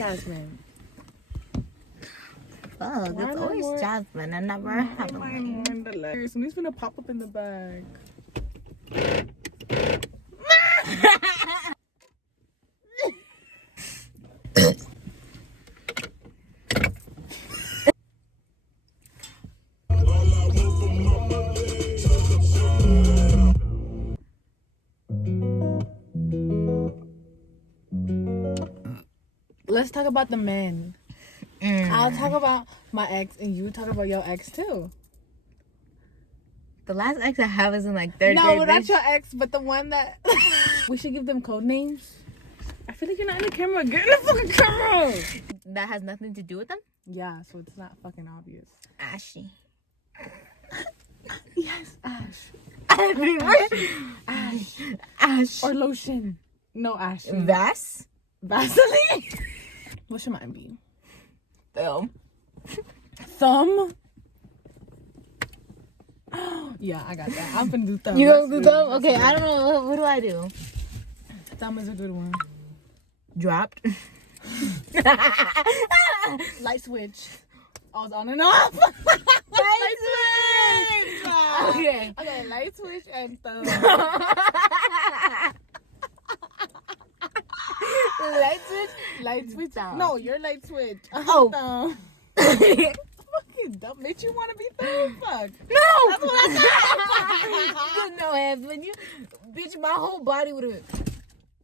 Jasmine. Fuck, it's always Jasmine. I never have a name. Somebody's gonna pop up in the bag. Let's talk about the men. I'll talk about my ex and you talk about your ex too. The last ex I have is in like third grade. No, not your ex, but the one that... We should give them code names. I feel like you're not in the camera. Get in the fucking camera! That has nothing to do with them? Yeah, so it's not fucking obvious. Ashy. Yes, Ash. Everywhere. Ash. Or lotion. No, Ash. Vaseline? What should mine be? Thumb. Thumb? Yeah, I got that. I'm gonna do thumb. You gonna do thumb? Okay, I don't know. What do I do? Thumb is a good one. Dropped. Light switch. I was on and off. Light switch. Okay. Okay, light switch and thumb. Light switch. Thumb. No, you're light switch. Oh. Thumb. Fucking dumb. Bitch, you want to be thumb? Fuck. No. That's what I You know, Evan, bitch, my whole body would have.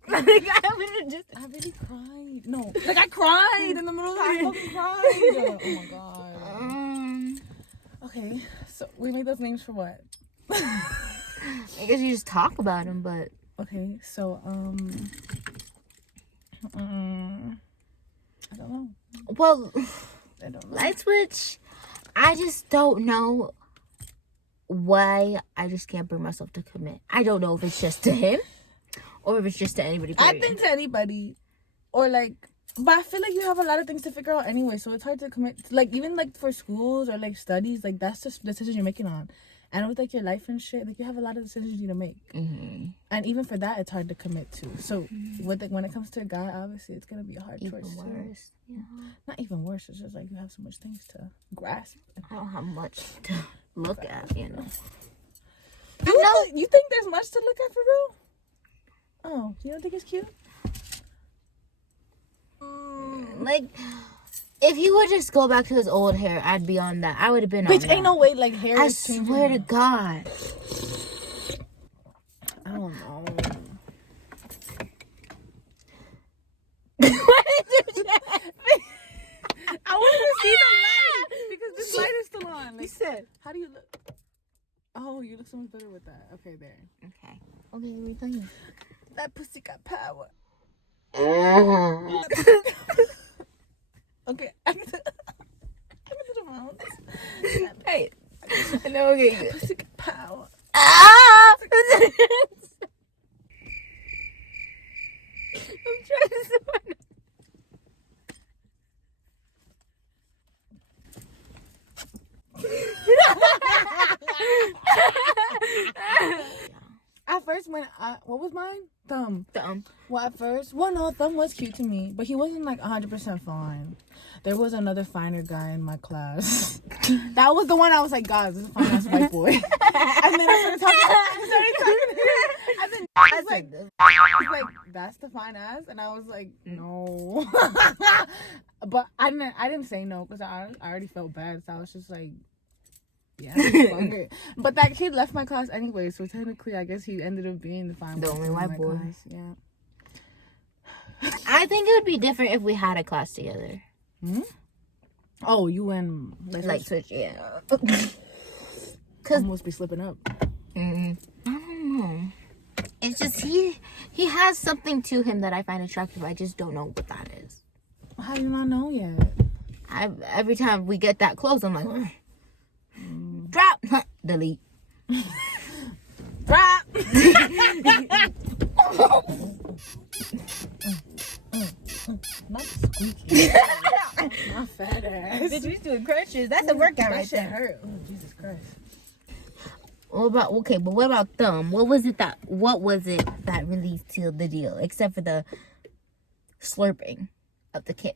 I would have just. I really cried. No, like I cried in the middle of the night. I fucking cried. Oh my god. Okay, so we made those names for what? I guess you just talk about them, but okay, so I don't know. Well, I don't know. light switch. I just don't know why I just can't bring myself to commit. I don't know if it's just to him or if it's just to anybody. Period. I think to anybody, or like, but I feel like you have a lot of things to figure out anyway, so it's hard to commit. Like even like for schools or like studies, like that's just the decision you're making on. And with like your life and shit, like you have a lot of decisions you need to make. Mm-hmm. And even for that, it's hard to commit to. So with when it comes to a guy, obviously it's gonna be a hard choice too. Worse. Yeah. Not even worse. It's just like you have so much things to grasp. I don't have much to look at, you know. You think there's much to look at for real? Oh, you don't think it's cute? Like, if he would just go back to his old hair, I'd be on that. I would have been on Bitch, that. ain't no way like hair I is changing. swear to God. I don't know. I want to see the light because this light is still on. Like, You said. how do you look? Oh, you look so much better with that. Okay, there. Okay. Okay, let me tell you. That pussy got power. Okay. I can do the mouse. Hey. No, okay. That pussy got power. Ah! I'm trying to sort At first, when what was mine? Thumb. Thumb. Well, at first, no, Thumb was cute to me, but he wasn't like 100% fine. There was another finer guy in my class. That was the one I was like, God, this is a fine ass white boy. And then I started talking to him. And then I was like, that's the fine ass, and I was like, no. But I didn't say no because I already felt bad, so I was just like, yeah. But that kid left my class anyway, so technically I guess he ended up being the only white boy. Class. Yeah. I think it would be different if we had a class together. Hmm? Oh, you and Light switch, yeah. Cause almost be slipping up. I don't know. It's just he has something to him that I find attractive. I just don't know what that is. How do you not know yet? Every time we get that close, I'm like, drop, delete, drop. Not squeaky. Not fat ass. Bitch, we doing crunches. That's a workout right there. That shit hurt. Oh, Jesus Christ. But what about thumb? What was it that really sealed the deal? Except for the slurping of the kid.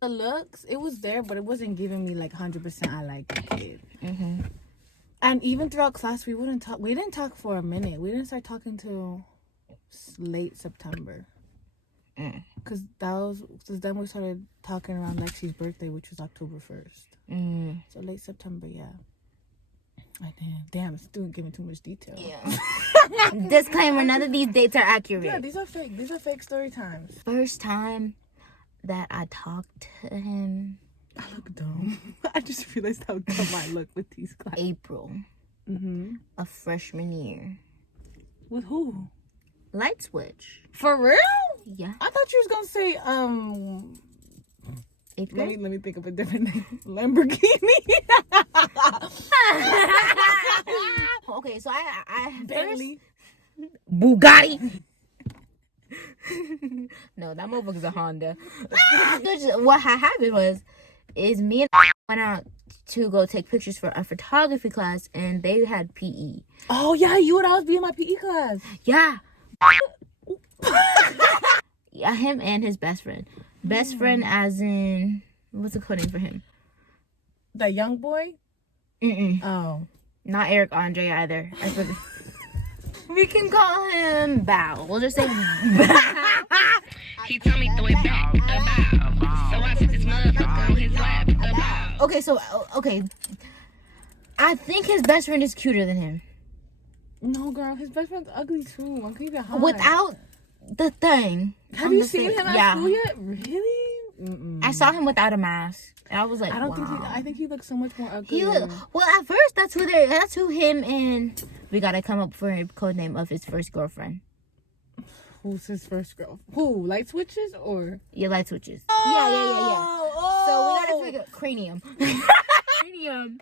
The looks, it was there, but it wasn't giving me like 100% I like the kid. Mm-hmm. And even throughout class, we wouldn't talk. We didn't talk for a minute. We didn't start talking till late September. Because then we started talking around Lexi's birthday, which was October 1st. So late September, yeah. I did. Damn, it's still giving too much detail. Yeah. Disclaimer: none of these dates are accurate. Yeah, these are fake. These are fake story times. First time that I talked to him. I look dumb. I just realized how dumb I look with these glasses. April of freshman year. With who? Light switch. For real? Yeah. I thought you was gonna say 8th grade. let me think of a different name. Lamborghini. Okay, so I Bentley. Bugatti. No, that motherfucker's a Honda. What had happened is me and went out to go take pictures for a photography class, and they had PE. Oh yeah, you would always be in my PE class. Yeah. Yeah, him and his best friend. Best friend as in, what's the code name for him? The young boy? Oh. Not Eric Andre either. We can call him Bow. We'll just say Bow. He told me throw it back about. So I took this motherfucker on his lap about. Okay. I think his best friend is cuter than him. No, girl, his best friend's ugly too. I'm keeping it hot. Without the thing. Have you seen him at school yet? Really? I saw him without a mask. And I was like, I think he looks so much more ugly. Well, at first, that's who him and we gotta come up for a code name of his first girlfriend. Who's his first girl? Who? Light switches or? Yeah, light switches. Oh, Yeah. So we gotta figure cranium. Cranium.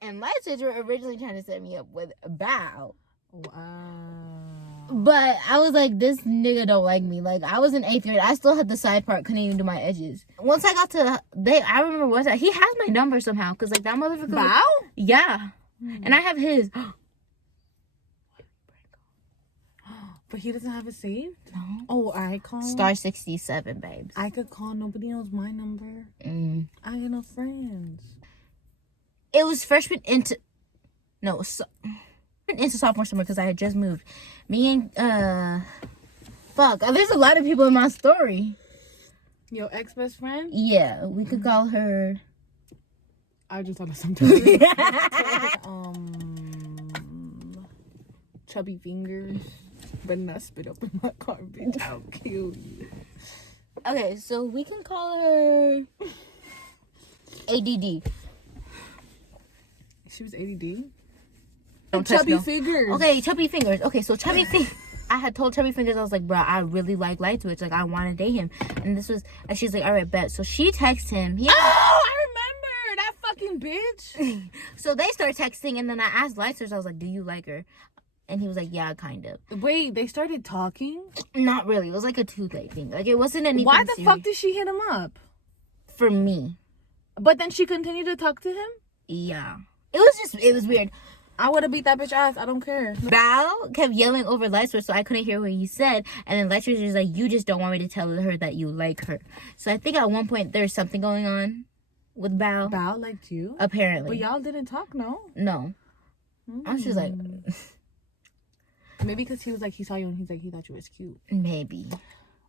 And light switch were originally trying to set me up with Bow. Wow. But I was like, this nigga don't like me. Like, I was in 8th grade. I still had the side part. Couldn't even do my edges. Once I got to... I remember once... He has my number somehow. Because, like, that motherfucker... Bow? Yeah. And I have his. But he doesn't have it saved? No. Oh, I call... Star 67, babes. I could call. Nobody knows my number. I got no friends. It was freshman into... No, into sophomore summer because I had just moved. Me and there's a lot of people in my story. Your ex-best friend? Yeah, we could call her. I just thought of something. Chubby fingers, but not spit up in my garbage. How cute. Okay, so we can call her ADD. She was ADD. Chubby fingers. Okay, chubby fingers. Okay, so chubby fingers. I had told chubby fingers, I was like, bro, I really like light switch. Like, I want to date him. And she's like, all right, bet. So she texts him. I remember that fucking bitch. So they start texting, and then I asked light switch, I was like, do you like her? And he was like, yeah, kind of. Wait, they started talking? Not really. It was like a two-day thing. Like, it wasn't anything Why the serious. fuck did she hit him up? For me. But then she continued to talk to him? Yeah. It was weird. I would have beat that bitch ass. I don't care. Bao kept yelling over light switch, so I couldn't hear what he said. And then light switch was like, you just don't want me to tell her that you like her. So I think at one point there's something going on with Bao. Bao liked you? Apparently. But y'all didn't talk, no? No. I was just like... Maybe because he was like, he saw you and he's like, he thought you was cute. Maybe.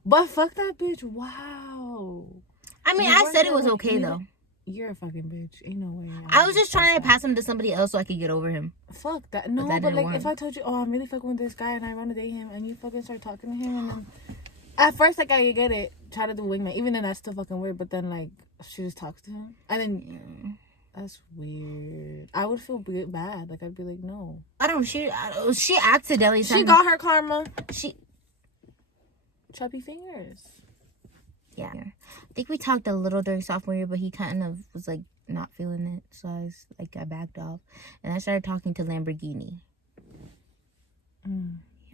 But fuck that bitch. Wow. I mean, I said it was okay, though. You're a fucking bitch. Ain't no way. I was just trying to pass him to somebody else so I could get over him. Fuck that. No, but like, if I told you, oh, I'm really fucking with this guy and I want to date him, and you fucking start talking to him, and then at first, like, I get it, try to do wingman, even then that's still fucking weird, but then, like, she just talks to him, and then that's weird. I would feel bad. Like, I'd be like, no. She accidentally. She got her karma. Chubby fingers. Yeah. I think we talked a little during sophomore year, but he kind of was like not feeling it. So I backed off. And I started talking to Lamborghini.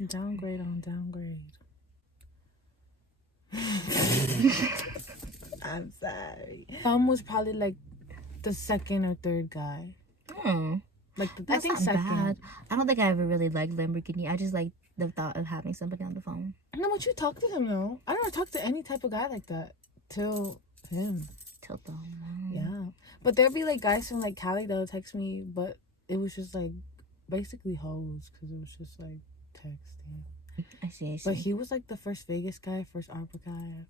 Downgrade on downgrade. I'm sorry. Thumb was probably like the second or third guy. Oh. Like I think second. Bad. I don't think I ever really liked Lamborghini. I just like the thought of having somebody on the phone. No, but you talk to him though. I never talked to any type of guy like that till him. Till the Yeah, but there'd be like guys from like Cali that would text me, but it was just like basically hoes because it was just like texting. I see. But he was like the first Vegas guy, first Arbor guy.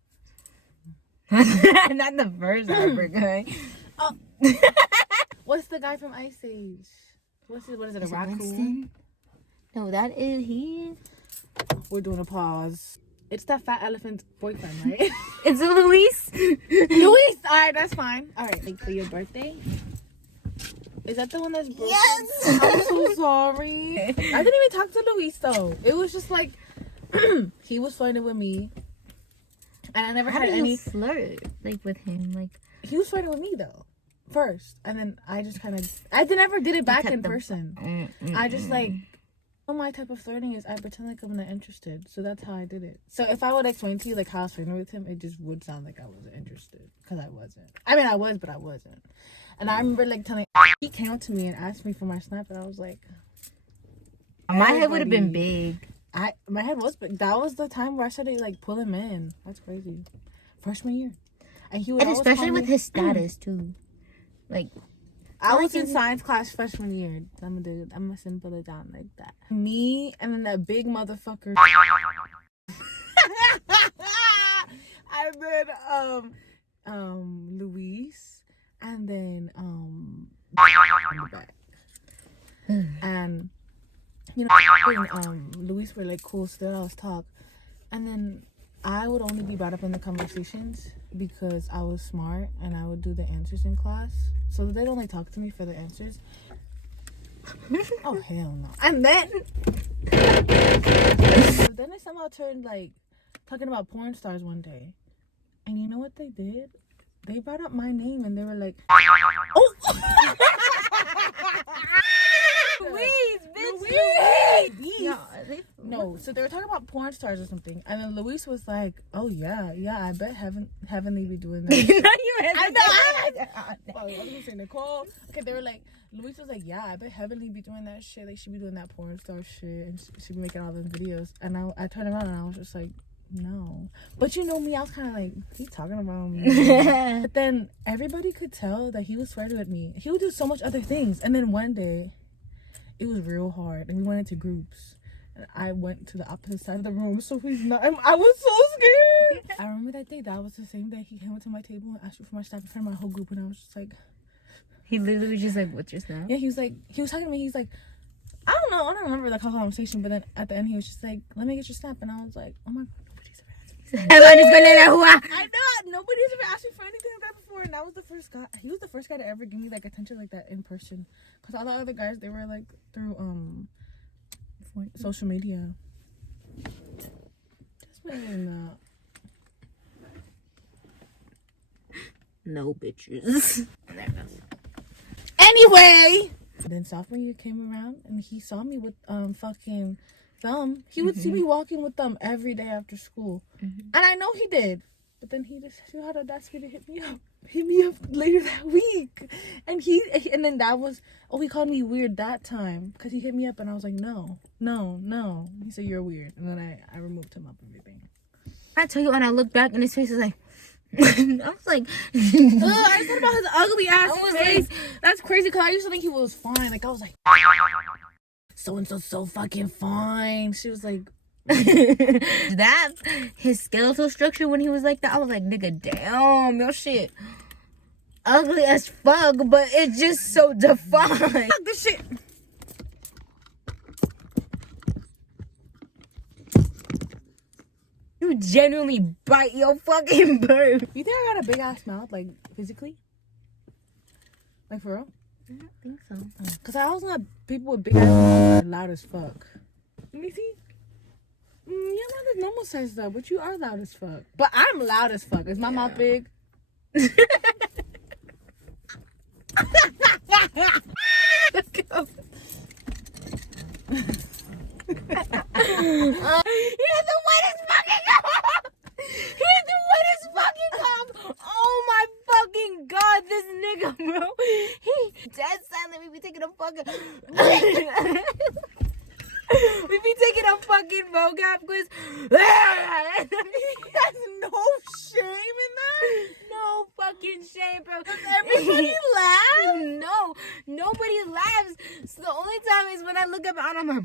Not the first Arbor guy. Oh. What's the guy from Ice Age? What is it? A raccoon? Winston? No, that is he. We're doing a pause. It's that fat elephant's boyfriend, right? It's Luis. Luis. All right, that's fine. All right, like for your birthday. Is that the one that's broken? Yes. I'm so sorry. I didn't even talk to Luis though. It was just like he was flirting with me, and I never How had do any you flirt like with him? Like He was flirting with me though, first, and then I just kind of never did it back in person. I just like. My type of flirting is I pretend like I'm not interested, so that's how I did it. So if I would explain to you like how I was flirting with him, it just would sound like I wasn't interested because I wasn't. I mean, I was, but I wasn't. And I remember like telling he came up to me and asked me for my snap, and I was like, my head would have been big. My head was big. That was the time where I started like pulling him in. That's crazy. Freshman year, and he would And always especially call with me, his status too. Like I was in science class freshman year. I'm gonna simple it down like that. Me and then that big motherfucker. And then Luis, and then back. And you know, Luis were like cool still. I was talk, and then I would only be brought up in the conversations because I was smart and I would do the answers in class. So they'd only talk to me for the answers. Oh, hell no. And then they somehow turned like talking about porn stars one day. And you know what they did? They brought up my name and they were like, oh! Louise, bitch, Louise. No, so they were talking about porn stars or something, and then Luis was like, "Oh yeah, I bet Heavenly be doing that." I know. I was gonna say Nicole. Okay, they were like, Luis was like, "Yeah, I bet Heavenly be doing that shit. Like she be doing that porn star shit, and she be making all them videos." And I turned around and I was just like, "No," but you know me, I was kind of like, "He's talking about me." But then everybody could tell that he was flirting with me. He would do so much other things, and then one day, it was real hard, and we went into groups. And I went to the opposite side of the room, so he's not. I was so scared. I remember that day. That was the same day he came up to my table and asked me for my snap in front of my whole group, and I was just like, he literally was just like, "What's your snap?" Yeah, he was talking to me. He's like, I don't know. I don't remember the whole conversation, but then at the end he was just like, "Let me get your snap," and I was like, "Oh my god, nobody's ever asked me." I know nobody's ever asked me for anything like that before, and that was the first guy. He was the first guy to ever give me like attention like that in person, because all the other guys they were like through social media. Jasmine, no bitches. Anyway, then sophomore year came around and he saw me with fucking Thumb. He would see me walking with Thumb every day after school, and I know he did. But then he just had the audacity to hit me up later that week, and then that was he called me weird that time because he hit me up and I was like no. He said you're weird, and then I removed him up everything. I tell you, when I look back and his face is like, I was like, I thought about his ugly ass face. That's crazy because I used to think he was fine. Like I was like, so and so fucking fine. She was like. That his skeletal structure when he was like that, I was like, nigga, damn, your shit ugly as fuck, but it's just so defined. Fuck this shit. You genuinely bite your fucking bird. You think I got a big ass mouth, like physically? Like for real? I don't think so. Cause I always know people with big ass mouths are loud as fuck. Let me see. Your mouth is normal size though, but you are loud as fuck. But I'm loud as fuck. Is my mouth big? Let's go. He has the wettest fucking cock. He has the wettest fucking cock. Oh my fucking god, this nigga, bro. He dead silent. We be taking a fucking. We be taking a fucking pop quiz. He has no shame in that. No fucking shame, bro. Everybody laughs. No, nobody laughs. So the only time is when I look up and I'm like,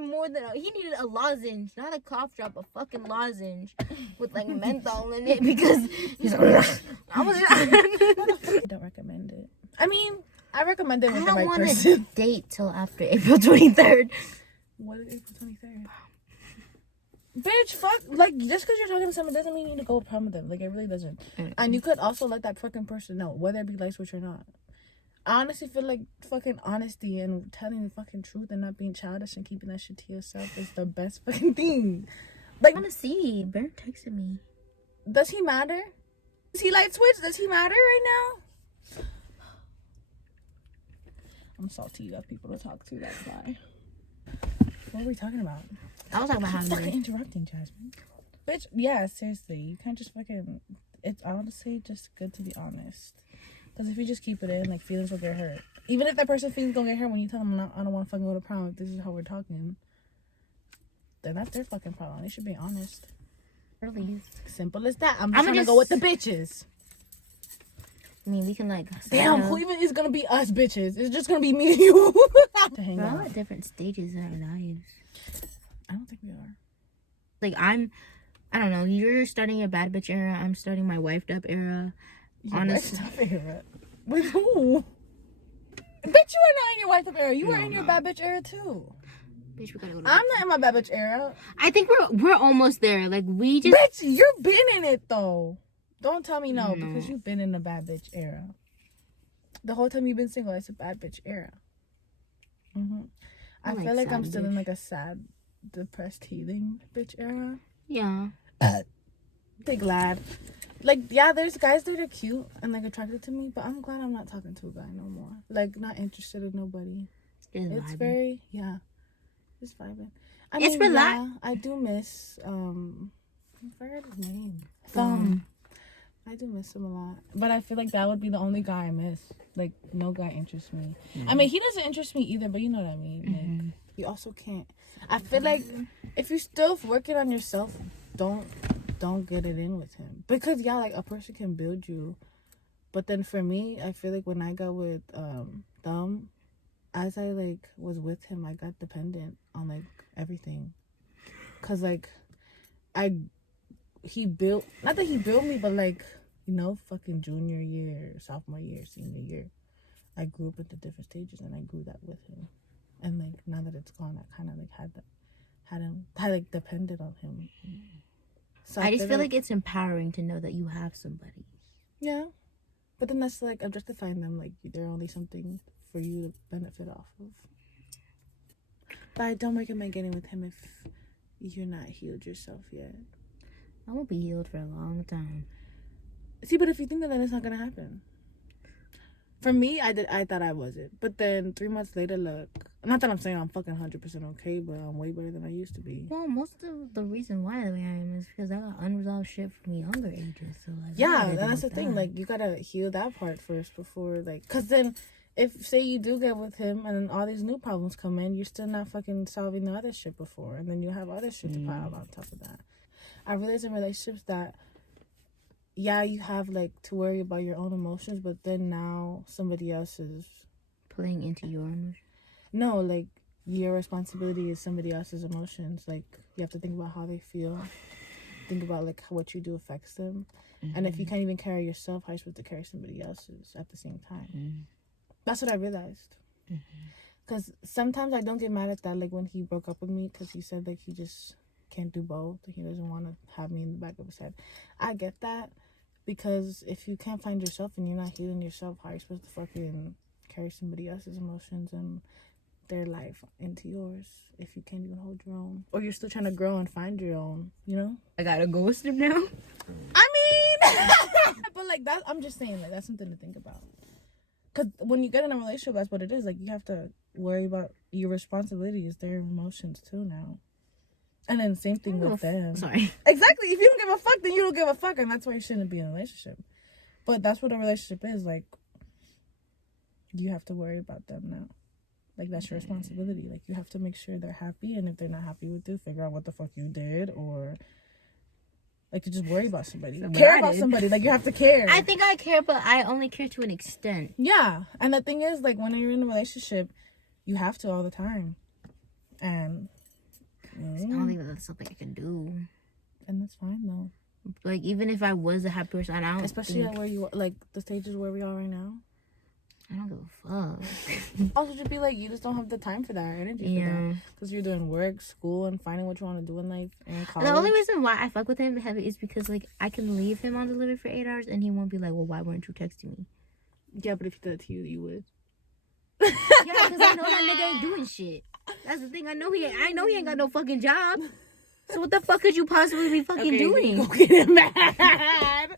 more than he needed a lozenge, not a cough drop, a fucking lozenge with like menthol in it because he's like, I was. I don't recommend it. I mean, I recommend it with I the don't right want person. to date till after April 23rd. What is April 23rd? Bitch, fuck. Like, just because you're talking to someone doesn't mean you need to go prom with them. Like, it really doesn't. And you could also let that fucking person know, whether it be light switch or not. I honestly feel like fucking honesty and telling the fucking truth and not being childish and keeping that shit to yourself is the best fucking thing. Like, I want to see. Bear texted me. does he matter? Is he light switch? Does he matter right now? I'm salty. You have people to talk to. That's why. What are we talking about? I was talking about having fucking interrupting, Jasmine. Bitch, yeah, seriously. You can't just fucking... It's honestly just good to be honest. Because if you just keep it in, like, feelings will get hurt. Even if that person's feelings gonna get hurt when you tell them, I don't want to fucking go to prom, if this is how we're talking, then that's their fucking problem. They should be honest. Really? Simple as that. I'm just trying to go with the bitches. I mean, we can like. Damn, who even is gonna be us bitches? It's just gonna be me and you. We're all at different stages in our lives. I don't think we are. Like, I don't know. You're starting your bad bitch era. I'm starting my wifed up era. Honestly. Era? With who? Bitch, you are not in your wifed up era. You were in your bad bitch era too. Bitch, we gotta go to I'm not in my bad bitch era. I think we're almost there. Like, we just. Bitch, you've been in it though. Don't tell me no, because you've been in the bad bitch era. The whole time you've been single, it's a bad bitch era. I feel like I'm still in like a sad, depressed, healing bitch era. Yeah. Big glad. Like, yeah, there's guys that are cute and like attracted to me, but I'm glad I'm not talking to a guy no more. Like, not interested in nobody. It's very, yeah. It's vibing. It's relaxed. Yeah, I do miss, I forgot his name. I do miss him a lot. But I feel like that would be the only guy I miss. Like, no guy interests me. I mean, he doesn't interest me either, but you know what I mean. Like, you also can't. I feel like if you're still working on yourself, don't get it in with him. Because, yeah, like, a person can build you. But then for me, I feel like when I got with Thumb, as I, like, was with him, I got dependent on, like, everything. Because, like, he built, not that he built me, but like, you know, fucking junior year, sophomore year, senior year, I grew up at the different stages and I grew that with him. And like, now that it's gone, I kind of like had depended on him. So I just feel like it's empowering to know that you have somebody. Yeah. But then that's like objectifying them, like they're only something for you to benefit off of. But I don't recommend getting with him if you're not healed yourself yet. I won't be healed for a long time. See, but if you think that, then it's not gonna happen. For me, I thought I wasn't, but then 3 months later, look. Not that I'm saying I'm fucking 100% okay, but I'm way better than I used to be. Well, most of the reason why I am is because I got unresolved shit from younger ages. So like, yeah, that's the thing. Like, you gotta heal that part first before, like, cause then if say you do get with him and then all these new problems come in, you're still not fucking solving the other shit before, and then you have other shit to pile on top of that. I realize in relationships that, yeah, you have, like, to worry about your own emotions, but then now somebody else is... playing into your emotions? No, like, your responsibility is somebody else's emotions. Like, you have to think about how they feel. Think about, like, what you do affects them. And if you can't even carry yourself, how are you supposed to carry somebody else's at the same time? That's what I realized. Because sometimes I don't get mad at that, like, when he broke up with me, because he said, like, he just... can't do both. He doesn't want to have me in the back of his head. I get that, because if you can't find yourself and you're not healing yourself, how are you supposed to fucking carry somebody else's emotions and their life into yours if you can't even hold your own? Or you're still trying to grow and find your own, you know? I gotta ghost him now? I mean, but like that, I'm just saying, like, that's something to think about. Because when you get in a relationship, that's what it is. Like, you have to worry about your responsibilities, their emotions too now. And then same thing with them. Sorry. Exactly. If you don't give a fuck, then you don't give a fuck. And that's why you shouldn't be in a relationship. But that's what a relationship is. Like, you have to worry about them now. Like, that's your responsibility. Like, you have to make sure they're happy, and if they're not happy with you, figure out what the fuck you did, or like, to just worry about somebody. Care about somebody. Like, you have to care. I think I care, but I only care to an extent. Yeah. And the thing is, like, when you're in a relationship, you have to all the time. And I don't think that's something I can do. And that's fine, though. Like, even if I was a happy person, I don't Especially at where you are, like, the stages where we are right now. I don't give a fuck. Also, just be like, you just don't have the time for that, energy for that. Because you're doing work, school, and finding what you want to do in life, and college. The only reason why I fuck with him heavy is because, like, I can leave him on delivery for 8 hours, and he won't be like, well, why weren't you texting me? Yeah, but if he did that to you, you would. Yeah, because I know that nigga ain't doing shit. That's the thing. I know he ain't got no fucking job. So what the fuck could you possibly be fucking doing? Go get him mad.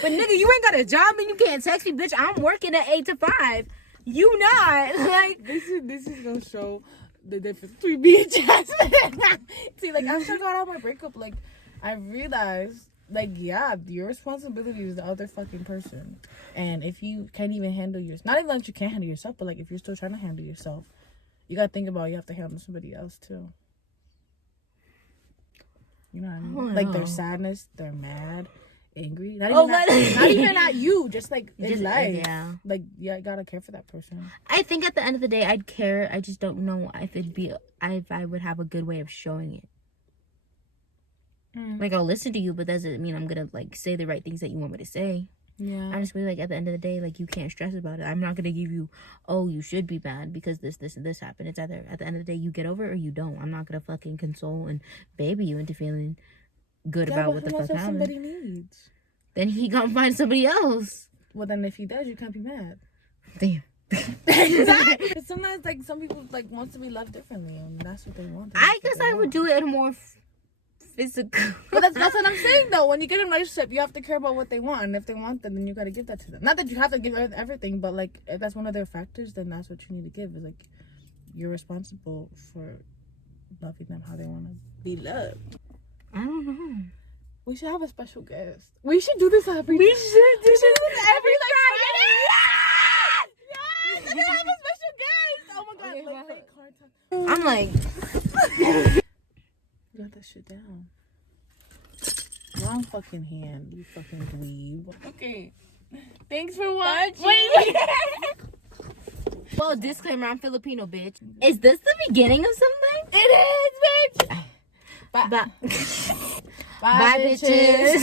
But nigga, you ain't got a job and you can't text me, bitch. I'm working at 8 to 5. You not. Like, this is gonna show the difference between me and Jasmine. See, like, after I got out of my breakup, like, I realized, like, yeah, your responsibility is the other fucking person. And if you can't even handle yourself, not even that you can't handle yourself, but like, if you're still trying to handle yourself, you gotta think about you have to handle somebody else too. You know what I mean? Like, their sadness, they're mad, angry. Not even at you, just like in life. Yeah. Like, yeah, you gotta care for that person. I think at the end of the day, I'd care. I just don't know if I would have a good way of showing it. Like, I'll listen to you, but doesn't mean I'm gonna, like, say the right things that you want me to say. Yeah. I'm just gonna be like, at the end of the day, like, you can't stress about it. I'm not gonna give you, oh, you should be mad because this, and this happened. It's either at the end of the day you get over it or you don't. I'm not gonna fucking console and baby you into feeling good about what the fuck happened. Somebody needs. Then he gonna find somebody else. Well, then if he does, you can't be mad. Damn. Exactly. But sometimes, like, some people, like, want to be loved differently, and that's what they want. I guess I would do it in a more physical. But that's what I'm saying, though. When you get in a relationship, you have to care about what they want, and if they want that, then you got to give that to them. Not that you have to give everything, but, like, if that's one of their factors, then that's what you need to give. Is, like, you're responsible for loving them how they want to be loved. I don't know. We should have a special guest. We should do this every. We should do this every Friday. Yes! We're gonna have a special guest. Oh my god! Okay, like, well, fake card time. I'm like, You got that shit down. Wrong fucking hand, you fucking dweeb. Okay. Thanks for watching. Wait. well, disclaimer, I'm Filipino, bitch. Is this the beginning of something? It is, bitch. Bye. Bye, bitches.